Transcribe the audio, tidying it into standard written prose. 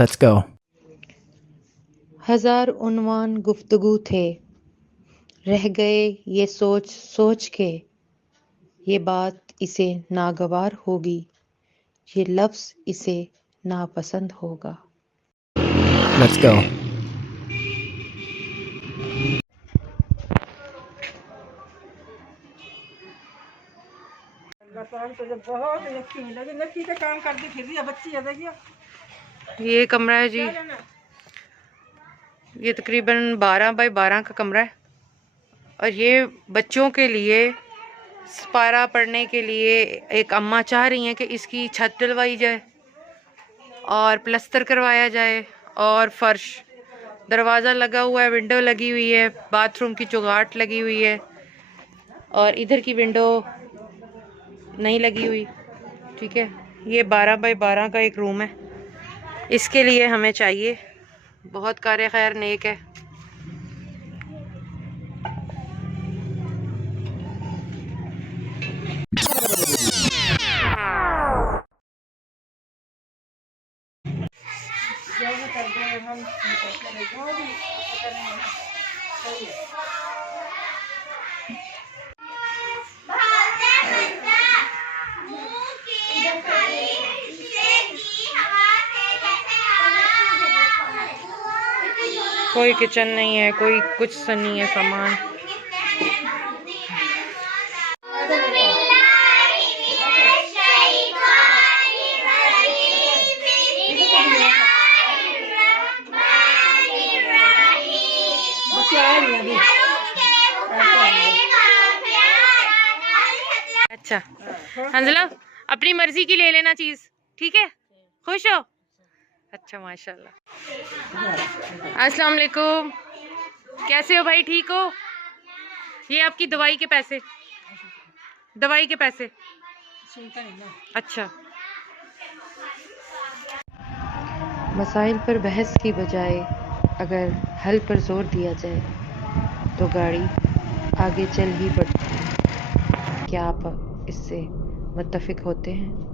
Let's go. हजार उन्वान गुफ्तगू थे, रह गए ये सोच सोच के, ये बात इसे नागवार होगी, ये लफ्ज़ इसे नापसंद होगा। Let's go. ये कमरा है जी, ये तकरीबन 12 बाई 12 का कमरा है और ये बच्चों के लिए सपारा पढ़ने के लिए एक अम्मा चाह रही हैं कि इसकी छत डलवाई जाए और प्लस्तर करवाया जाए और फर्श, दरवाज़ा लगा हुआ है, विंडो लगी हुई है, बाथरूम की चौगाट लगी हुई है और इधर की विंडो नहीं लगी हुई। ठीक है, ये 12 बाई 12 का एक रूम है। इसके लिए हमें चाहिए, बहुत कार खैर नेक है। कोई किचन नहीं है, कोई कुछ नहीं है सामान। अच्छा हंजला, अपनी मर्जी की ले लेना चीज, ठीक है? खुश हो? अच्छा माशाल्लाह। अस्सलाम वालेकुम, कैसे हो भाई? ठीक हो? ये आपकी दवाई के पैसे, दवाई के पैसे। अच्छा, मसाइल पर बहस की बजाय अगर हल पर जोर दिया जाए तो गाड़ी आगे चल ही पड़ती है। क्या आप इससे मुत्तफिक होते हैं?